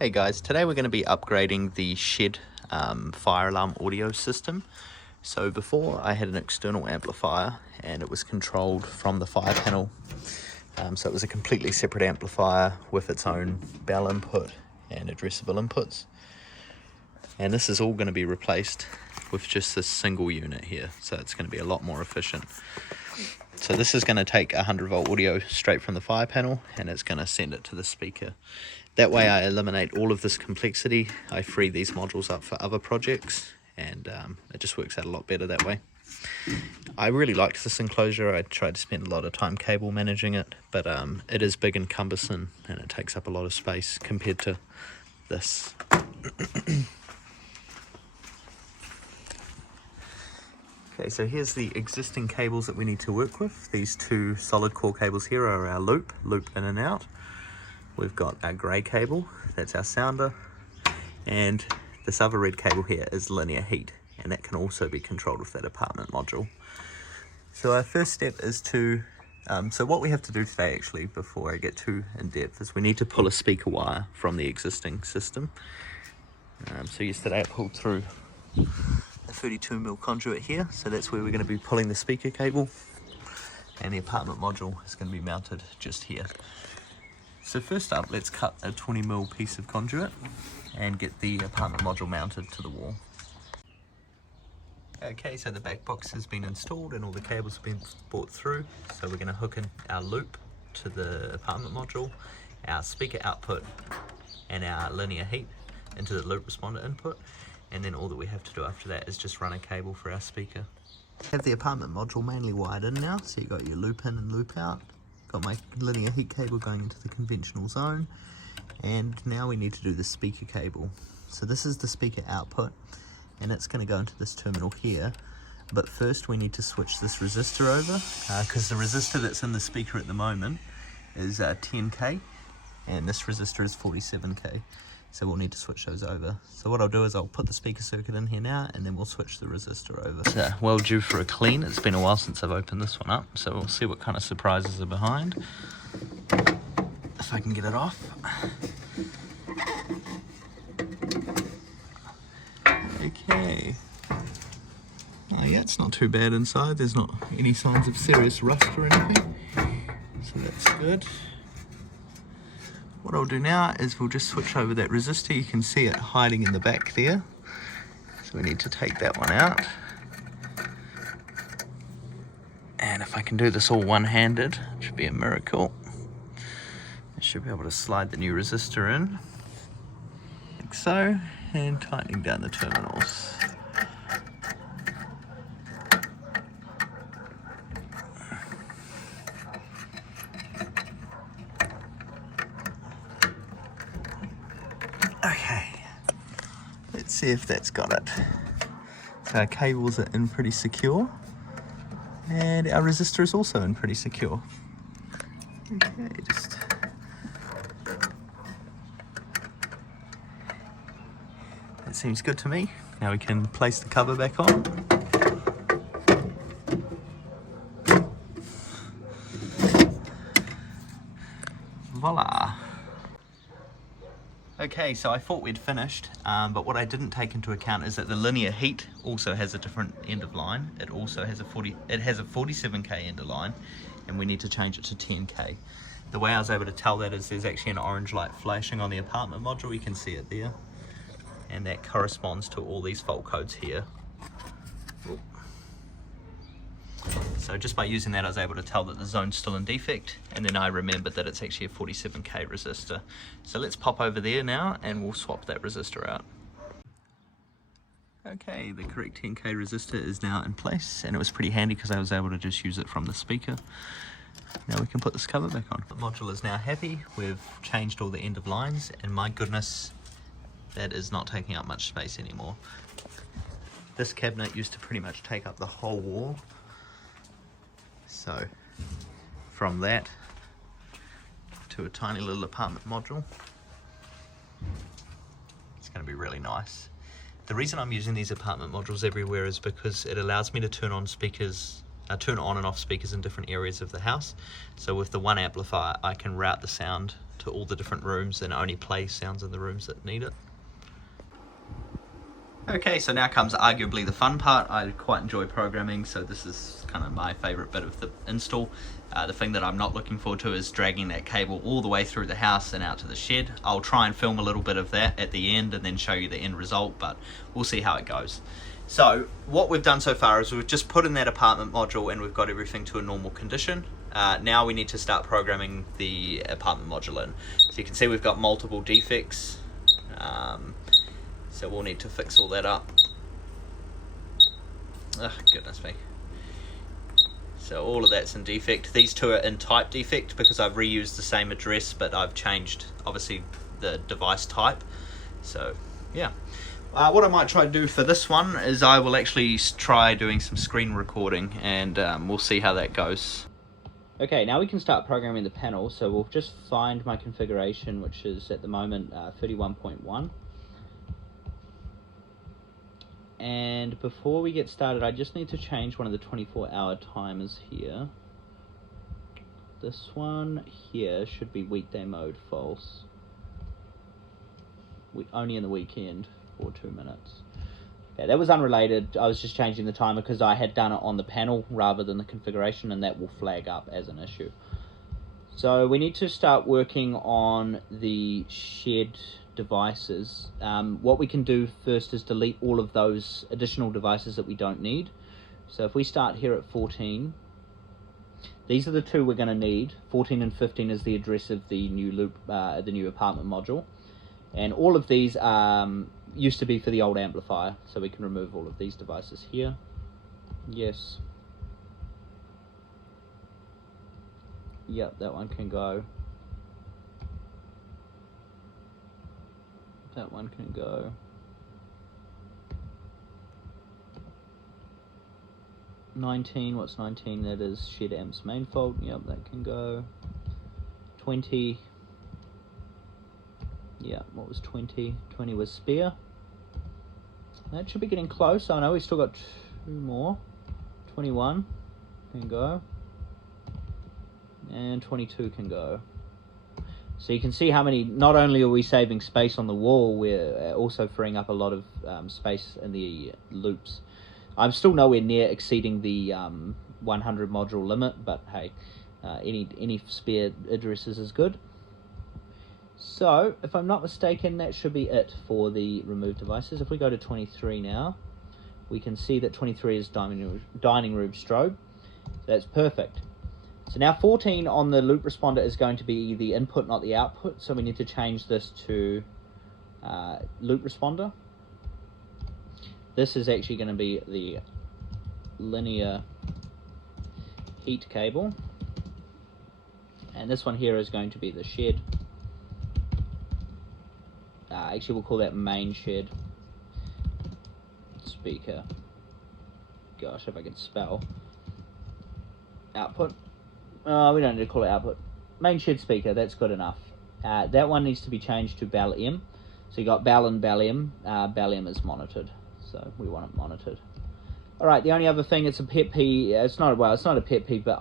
Hey guys, today we're going to be upgrading the shed fire alarm audio system. So before I had an external amplifier and it was controlled from the fire panel. So it was a completely separate amplifier with its own bell input and addressable inputs. And this is all going to be replaced with just this single unit here. So it's going to be a lot more efficient. So this is going to take 100-volt audio straight from the fire panel and it's going to send it to the speaker. That way I eliminate all of this complexity. I free these modules up for other projects and it just works out a lot better that way. I really liked this enclosure. I tried to spend a lot of time cable managing it, but it is big and cumbersome and it takes up a lot of space compared to this. Okay, so here's the existing cables that we need to work with. These two solid core cables here are our loop in and out. We've got our grey cable, that's our sounder, and this other red cable here is linear heat, and that can also be controlled with that apartment module. So our first step is to, so what we have to do today actually, before I get too in depth, is we need to pull a speaker wire from the existing system. So yesterday I pulled through a 32mm conduit here, so that's where we're going to be pulling the speaker cable, and the apartment module is going to be mounted just here. So first up, let's cut a 20mm piece of conduit and get the apartment module mounted to the wall. Okay, so the back box has been installed and all the cables have been brought through. So we're going to hook in our loop to the apartment module, our speaker output and our linear heat into the loop responder input. And then all that we have to do after that is just run a cable for our speaker. I have the apartment module mainly wired in now, so you've got your loop in and loop out. Got my linear heat cable going into the conventional zone, and now we need to do the speaker cable. So this is the speaker output and it's going to go into this terminal here, but first we need to switch this resistor over because the resistor that's in the speaker at the moment is 10k and this resistor is 47k, so we'll need to switch those over. So what I'll do is I'll put the speaker circuit in here now and then we'll switch the resistor over. It's well due for a clean. It's been a while since I've opened this one up, so we'll see what kind of surprises are behind. If I can get it off. Okay. Oh yeah, it's not too bad inside. There's not any signs of serious rust or anything, so that's good. What I'll do now is we'll just switch over that resistor. You can see it hiding in the back there. So we need to take that one out. And if I can do this all one-handed, it should be a miracle. I should be able to slide the new resistor in, like so, and tightening down the terminals. Okay, let's see if that's got it. So our cables are in pretty secure, and our resistor is also in pretty secure. Okay, just that seems good to me. Now we can place the cover back on. Voila! Okay, so I thought we'd finished, but what I didn't take into account is that the linear heat also has a different end of line. It also has a 47k end of line, and we need to change it to 10k. The way I was able to tell that is there's actually an orange light flashing on the apartment module. You can see it there, and that corresponds to all these fault codes here. Ooh. So just by using that, I was able to tell that the zone's still in defect, and then I remembered that it's actually a 47k resistor. So let's pop over there now and we'll swap that resistor out. Okay, the correct 10k resistor is now in place, and it was pretty handy because I was able to just use it from the speaker. Now we can put this cover back on. The module is now happy. We've changed all the end of lines, and my goodness, that is not taking up much space anymore. This cabinet used to pretty much take up the whole wall. So from that to a tiny little apartment module, it's going to be really nice. The reason I'm using these apartment modules everywhere is because it allows me to turn on and off speakers in different areas of the house. So with the one amplifier, I can route the sound to all the different rooms and only play sounds in the rooms that need it. Okay, so now comes arguably the fun part. I quite enjoy programming, so this is kind of my favourite bit of the install. The thing that I'm not looking forward to is dragging that cable all the way through the house and out to the shed. I'll try and film a little bit of that at the end and then show you the end result, but we'll see how it goes. So what we've done so far is we've just put in that apartment module and we've got everything to a normal condition. Now we need to start programming the apartment module in. So you can see we've got multiple defects. So we'll need to fix all that up. Oh, goodness me. So all of that's in defect. These two are in type defect because I've reused the same address, but I've changed, obviously, the device type. So, yeah. What I might try to do for this one is I will actually try doing some screen recording, and we'll see how that goes. Okay, now we can start programming the panel. So we'll just find my configuration, which is at the moment 31.1. And before we get started, I just need to change one of the 24-hour timers here. This one here should be weekday mode false. Only in the weekend for 2 minutes. Okay, that was unrelated. I was just changing the timer because I had done it on the panel rather than the configuration, and that will flag up as an issue. So we need to start working on the shed devices. What we can do first is delete all of those additional devices that we don't need. So if we start here at 14, these are the two we're going to need. 14 and 15 is the address of the new loop, the new apartment module, and all of these used to be for the old amplifier, so we can remove all of these devices here. Yes. Yep, that one can go. That one can go. 19, what's 19? That is shed amps main fault. Yep, that can go. 20. Yeah, what was 20? 20 was spare. That should be getting close. I know we still got 2 more. 21 can go. And 22 can go. So you can see how many, not only are we saving space on the wall, we're also freeing up a lot of space in the loops. I'm still nowhere near exceeding the 100 module limit, but hey, any spare addresses is good. So, if I'm not mistaken, that should be it for the removed devices. If we go to 23 now, we can see that 23 is dining room strobe. That's perfect. So now 14 on the loop responder is going to be the input, not the output. So we need to change this to loop responder. This is actually going to be the linear heat cable. And this one here is going to be the shed. Actually, we'll call that main shed speaker. Gosh, if I could spell. Output. We don't need to call it output. Main shed speaker, that's good enough. That one needs to be changed to Bell M. So you got Bell and Bell M. Bell M is monitored, so we want it monitored. Alright, the only other thing, it's a pet peeve, it's not a pet peeve, but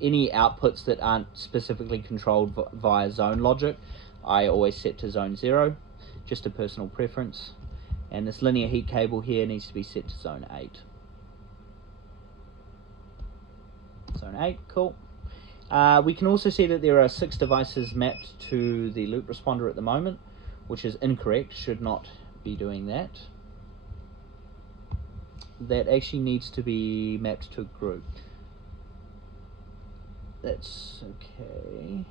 any outputs that aren't specifically controlled via zone logic, I always set to zone 0, just a personal preference. And this linear heat cable here needs to be set to zone 8. Zone 8, cool. We can also see that there are 6 devices mapped to the loop responder at the moment, which is incorrect, should not be doing that. That actually needs to be mapped to a group. That's okay.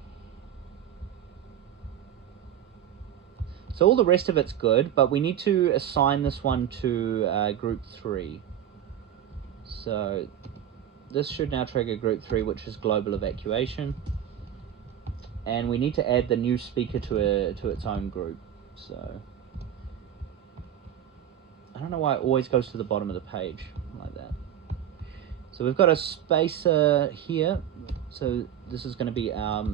So all the rest of it's good, but we need to assign this one to group 3. So this should now trigger group 3, which is global evacuation. And we need to add the new speaker to its own group. So I don't know why it always goes to the bottom of the page like that. So we've got a spacer here. So this is going to be our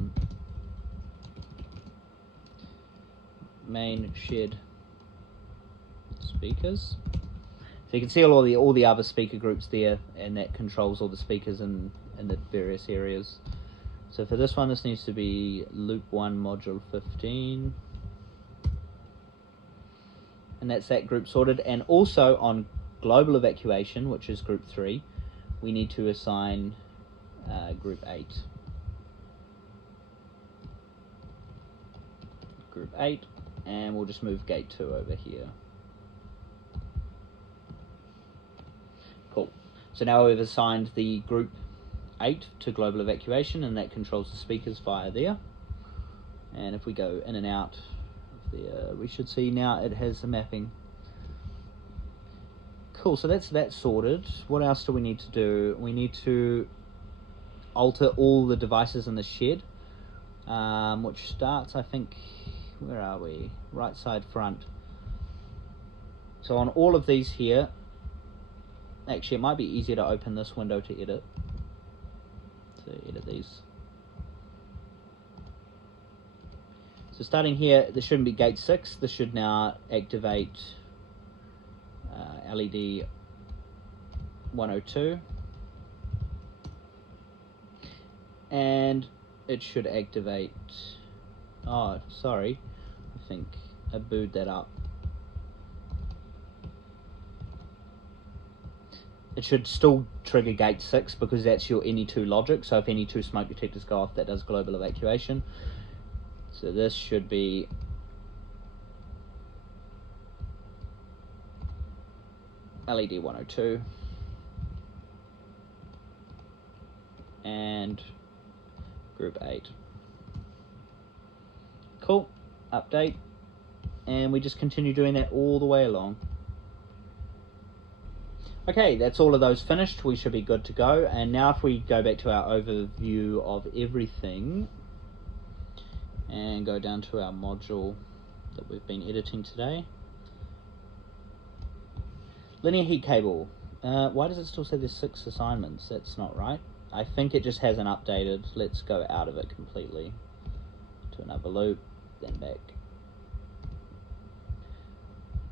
main shed speakers. So you can see all the other speaker groups there, and that controls all the speakers in the various areas. So for this one, this needs to be loop 1 module 15. And that's that group sorted. And also on global evacuation, which is group 3, we need to assign group 8. Group 8, and we'll just move gate 2 over here. Cool. So now we've assigned the group 8 to global evacuation, and that controls the speakers via there. And if we go in and out of there, we should see now it has a mapping. Cool, so that's that sorted. What else do we need to do? We need to alter all the devices in the shed, which starts, I think, where are we? Right side front. So on all of these here, actually it might be easier to open this window to edit. So edit these. So starting here, there shouldn't be gate 6. This should now activate LED 102. And it should activate, oh, sorry, I think I booed that up. It should still trigger gate 6 because that's your any 2 logic. So if any 2 smoke detectors go off, that does global evacuation. So this should be LED 102 and group 8. Cool, update, and we just continue doing that all the way along. Okay, that's all of those finished. We should be good to go. And now if we go back to our overview of everything and go down to our module that we've been editing today. Linear heat cable. Why does it still say there's 6 assignments? That's not right. I think it just hasn't updated. Let's go out of it completely to another loop, then back.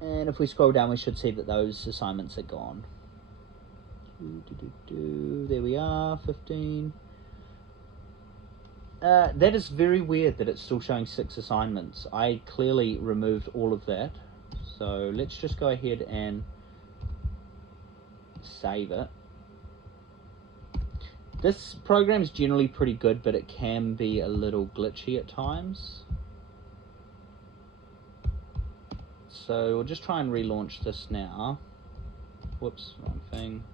And if we scroll down, we should see that those assignments are gone. There we are, 15. That is very weird that it's still showing 6 assignments. I clearly removed all of that. So let's just go ahead and save it. This program is generally pretty good, but it can be a little glitchy at times. So we'll just try and relaunch this now. Whoops, wrong thing.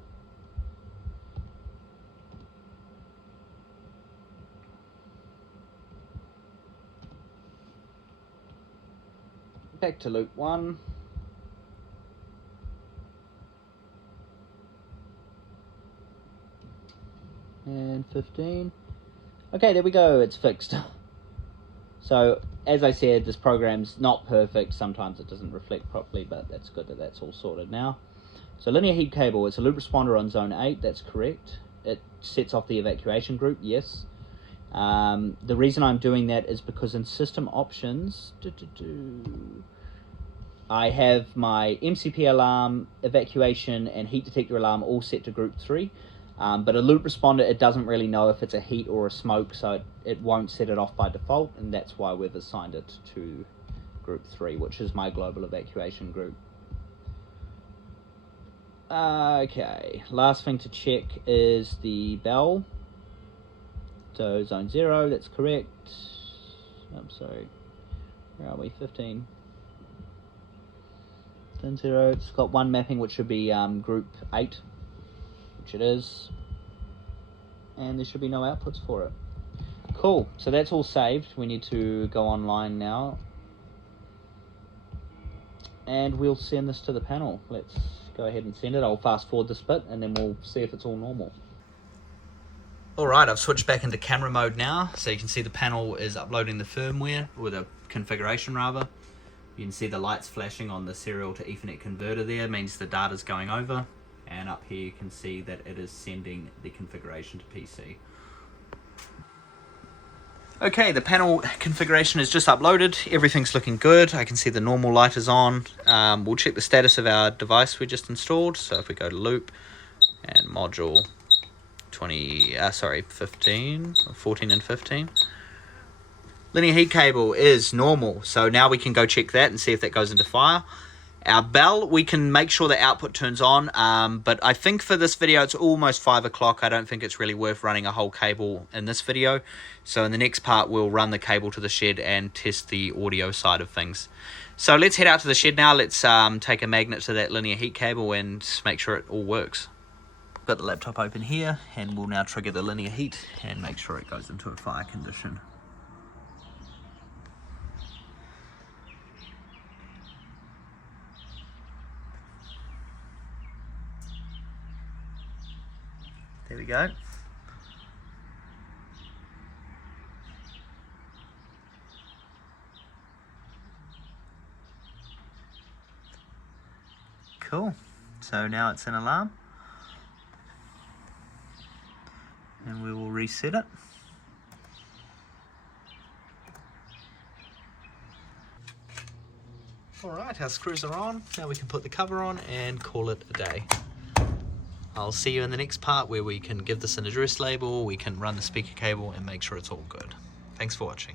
Back to loop 1. And 15. Okay, there we go, it's fixed. So, as I said, this program's not perfect. Sometimes it doesn't reflect properly, but that's good that that's all sorted now. So, linear heat cable, it's a loop responder on zone 8, that's correct. It sets off the evacuation group, yes. The reason I'm doing that is because in system options, I have my MCP alarm, evacuation, and heat detector alarm all set to group 3. But a loop responder, it doesn't really know if it's a heat or a smoke, so it won't set it off by default, and that's why we've assigned it to group 3, which is my global evacuation group. Okay, last thing to check is the bell. So zone 0, that's correct. I'm sorry, where are we? 15. Zone 0, it's got one mapping, which should be group 8, which it is. And there should be no outputs for it. Cool, so that's all saved. We need to go online now. And we'll send this to the panel. Let's go ahead and send it. I'll fast forward this bit and then we'll see if it's all normal. Alright, I've switched back into camera mode now. So you can see the panel is uploading the firmware, or the configuration rather. You can see the lights flashing on the serial to Ethernet converter there, means the data's going over. And up here you can see that it is sending the configuration to PC. Okay, the panel configuration is just uploaded. Everything's looking good. I can see the normal light is on. We'll check the status of our device we just installed. So if we go to loop and module 15, or 14 and 15. Linear heat cable is normal, so now we can go check that and see if that goes into fire. Our bell, we can make sure the output turns on, but I think for this video it's almost 5 o'clock. I don't think it's really worth running a whole cable in this video. So in the next part we'll run the cable to the shed and test the audio side of things. So let's head out to the shed now. Let's take a magnet to that linear heat cable and make sure it all works. Got the laptop open here, and we'll now trigger the linear heat and make sure it goes into a fire condition. There we go. Cool. So now it's an alarm. And we will reset it. Alright, our screws are on. Now we can put the cover on and call it a day. I'll see you in the next part where we can give this an address label, we can run the speaker cable and make sure it's all good. Thanks for watching.